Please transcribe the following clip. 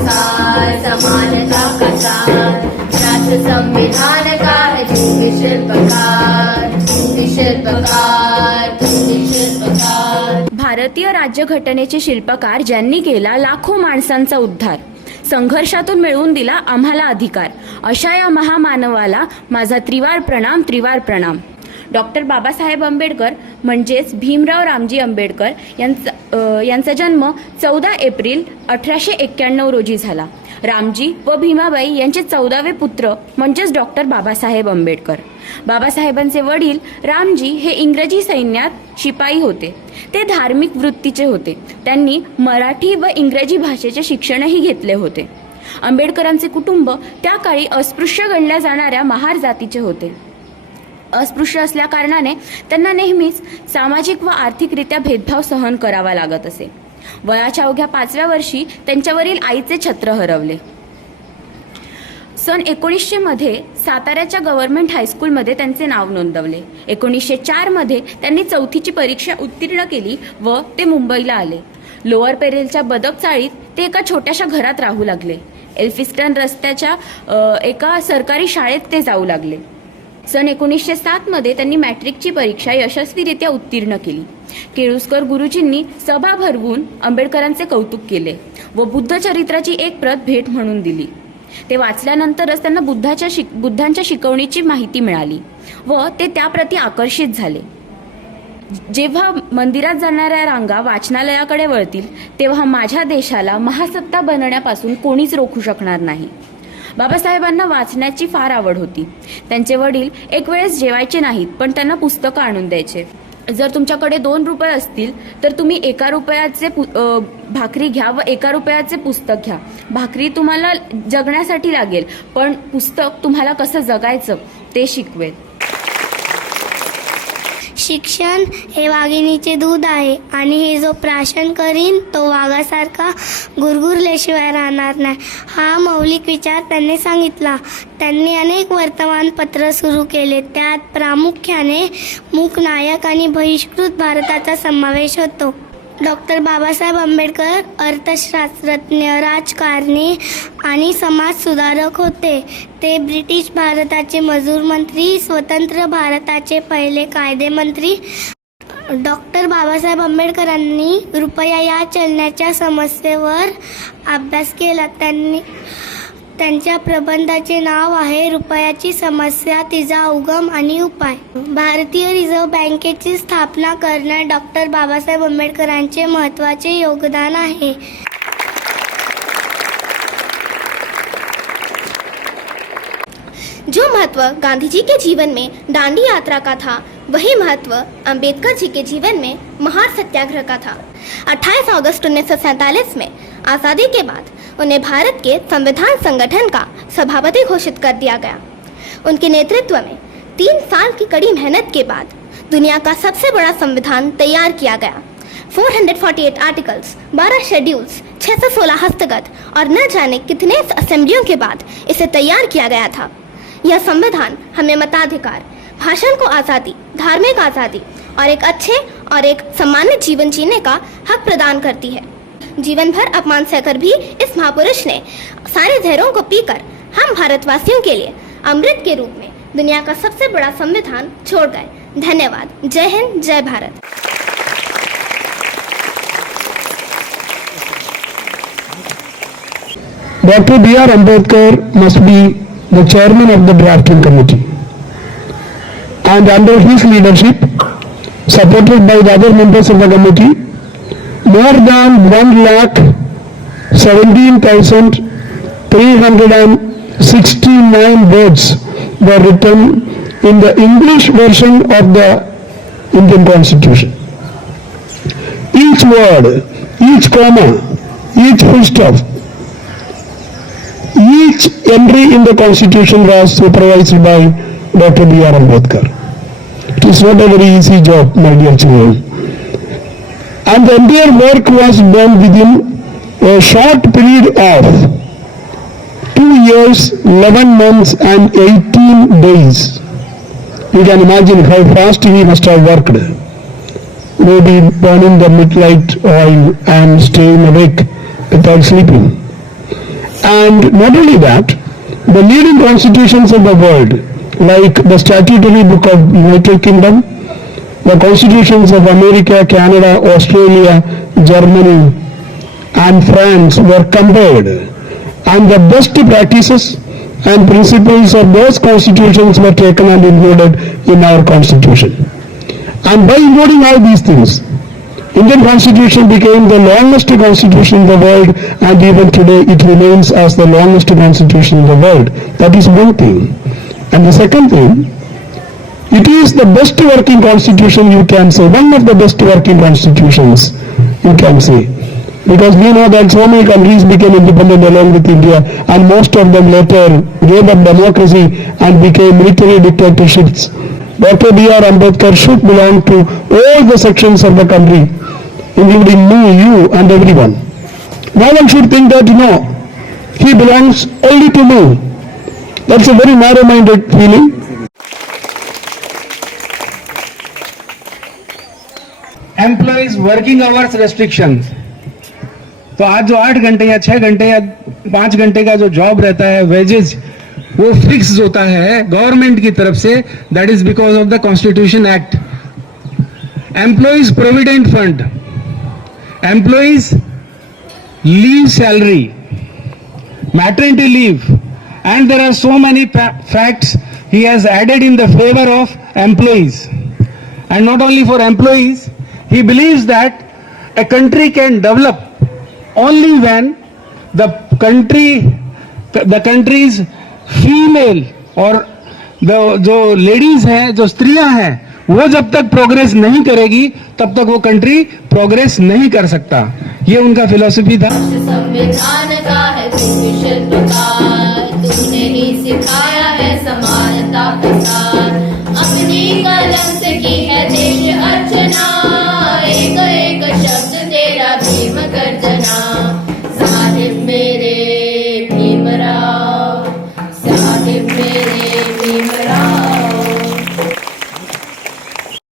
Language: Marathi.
सार समानता का सार, राष्ट्र संविधान का है तू भी शिल्पकार, तू भी शिल्पकार, तू भी शिल्पकार। भारतीय राज्यघटनेचे शिल्पकार ज्यांनी केला लाखो माणसांचा उद्धार, संघर्षातून मिळवून दिला आम्हाला अधिकार, अशा या महामानवाला माझा त्रिवार प्रणाम, त्रिवार प्रणाम। डॉक्टर बाबासाहेब आंबेडकर म्हणजेच भीमराव रामजी आंबेडकर यांचा जन्म 14 एप्रिल 1891 रोजी झाला। रामजी व भीमाबाई यांचे 14वे पुत्र म्हणजेच डॉक्टर बाबासाहेब आंबेडकर। बाबासाहेबांचे वडील रामजी हे इंग्रजी सैन्यात शिपाई होते। ते धार्मिक वृत्तीचे होते। त्यांनी मराठी व इंग्रजी भाषेचे शिक्षणही घेतले होते। आंबेडकरांचे कुटुंब त्या काळी अस्पृश्य गणल्या जाणाऱ्या महार जातीचे होते। अस्पृश्य असल्या कारणाने त्यांना नेहमीच सामाजिक व आर्थिकरित्या भेदभाव सहन करावा लागत असे। वयाच्या अवघ्या 5व्या वर्षी त्यांच्यावरील आईचे छत्र हरवले। सन 1900 मध्ये साताऱ्याच्या गव्हर्नमेंट हायस्कूलमध्ये त्यांचे नाव नोंदवले। 1904 मध्ये त्यांनी 4थीची परीक्षा उत्तीर्ण केली व ते मुंबईला आले। लोअर पेरेलच्या बदक चाळीत ते एका छोट्याशा घरात राहू लागले। एल्फिस्टन रस्त्याच्या एका सरकारी शाळेत ते जाऊ लागले। सन 1907 मध्ये त्यांनी मॅट्रिकची परीक्षा यशस्वीरित्या उत्तीर्ण केली। केळुस्कर गुरुजींनी सभा भरवून आंबेडकरांचे कौतुक केले व बुद्ध चरित्राची एक प्रत भेट म्हणून दिली। ते वाचल्यानंतरच त्यांना बुद्धांच्या शिकवणीची माहिती मिळाली व ते त्या प्रती आकर्षित झाले। जेव्हा मंदिरात जाणाऱ्या रांगा वाचनालयाकडे वळतील तेव्हा माझ्या देशाला महासत्ता बनण्यापासून कोणीच रोखू शकणार नाही। बाबासाहेबांना वाचण्याची फार आवड होती। त्यांचे वडील एक वेळेस जेवायचे नाहीत पण त्यांना पुस्तकं आणून द्यायचे। जर तुमच्याकडे 2 रुपये असतील तर तुम्ही 1 रुपयाचे भाकरी घ्या व 1 रुपयाचे पुस्तक घ्या। भाकरी तुम्हाला जगण्यासाठी लागेल पण पुस्तक तुम्हाला कसं जगायचं ते शिकवेल। शिक्षण हे वाघिणीचे दूध आहे आणि हे जो प्राशन करीन तो वाघासारखा गुरगुरल्याशिवाय राहणार नाही, हा मौलिक विचार त्यांनी सांगितला। त्यांनी अनेक वर्तमानपत्र सुरू केले। त्यात प्रामुख्याने मूकनायक आणि बहिष्कृत भारताचा समावेश होतो। डॉक्टर बाबासाहेब आंबेडकर अर्थशास्त्रज्ञ, राजकारणी आणि समाजसुधारक होते। ते ब्रिटिश भारताचे मजूर मंत्री, स्वतंत्र भारताचे पहिले कायदेमंत्री। डॉक्टर बाबासाहेब आंबेडकरांनी रुपया या चलनाच्या समस्येवर अभ्यास केला। त्यांच्या प्रबंधाचे नाव आहे रुपयाची समस्या, तिचा उगम आणि उपाय। भारतीय रिझर्व्ह बँकेची स्थापना करण्यात डॉक्टर बाबासाहेब आंबेडकरांचे महत्त्वाचे योगदान आहे। जो महत्व गांधी जी के जीवन में दांडी यात्रा का था, वही महत्व अंबेडकर जी के जीवन में महार सत्याग्रह का था। 28 अगस्त 1947 में आज़ादी के बाद उन्हें भारत के संविधान संगठन का सभापति घोषित कर दिया गया। उनके नेतृत्व में 3 साल की कड़ी मेहनत के बाद दुनिया का सबसे बड़ा संविधान तैयार किया गया। 448 आर्टिकल्स, 12 शेड्यूल्स, 616 हस्तगत और न जाने कितने असेंबलियों के बाद इसे तैयार किया गया था। यह संविधान हमें मताधिकार, भाषण को आज़ादी, धार्मिक आज़ादी और एक अच्छे और एक सम्मानित जीवन जीने का हक प्रदान करती है। जीवन भर अपमान सहकर भी इस महापुरुष ने सारे जहरों को पीकर हम भारतवासियों के लिए अमृत के रूप में दुनिया का सबसे बड़ा संविधान छोड़ गए। धन्यवाद। जय हिंद, जय Bharat. Dr. B.R. Ambedkar must be the chairman of the drafting committee, and under his leadership, supported by the other members of the committee, more than 1,17,369 words were written in the English version of the Indian Constitution. Each word, each comma, each full stop, each entry in the Constitution was supervised by Dr. B.R. Ambedkar. It is not a very easy job, my dear children. And the entire work was done within a short period of 2 years, 11 months and 18 days. You can imagine how fast he must have worked. Maybe burning the midnight oil and staying awake without sleeping. And not only that, the leading constitutions of the world, like the statutory book of United Kingdom, the constitutions of America, Canada, Australia, Germany, and France were compared, and the best practices and principles of those constitutions were taken and included in our constitution. And by including all these things, Indian constitution became the longest constitution in the world, and even today it remains as the longest constitution in the world. That is one thing. And the second thing, it is the best working constitution you can say, one of the best working constitutions you can say. Because we know that so many countries became independent along with India, and most of them later gave up democracy and became military dictatorships. Dr. B.R. Ambedkar should belong to all the sections of the country, including me, you, and everyone. No one should think that, no, he belongs only to me. That's a very narrow-minded feeling. Employees working hours restrictions, तो आज जो 8 घंटे या 6 घंटे या 5 घंटे का जो जॉब रहता है, वेजेस वो फिक्स होता है गवर्नमेंट की तरफ से, that is because of the constitution act. Employees provident fund, employees leave salary, maternity leave, and there are so many facts he has added in the favor of employees. And not only for employees, he believes that a country can develop only when the country's female और जो ladies हैं, जो स्त्रियां हैं, वो जब तक प्रोग्रेस नहीं करेगी तब तक वो कंट्री प्रोग्रेस नहीं कर सकता. ये उनका फिलॉसफी था. संविधान का है तू शिल्पकार, तूने ही सिखाया है समानता का.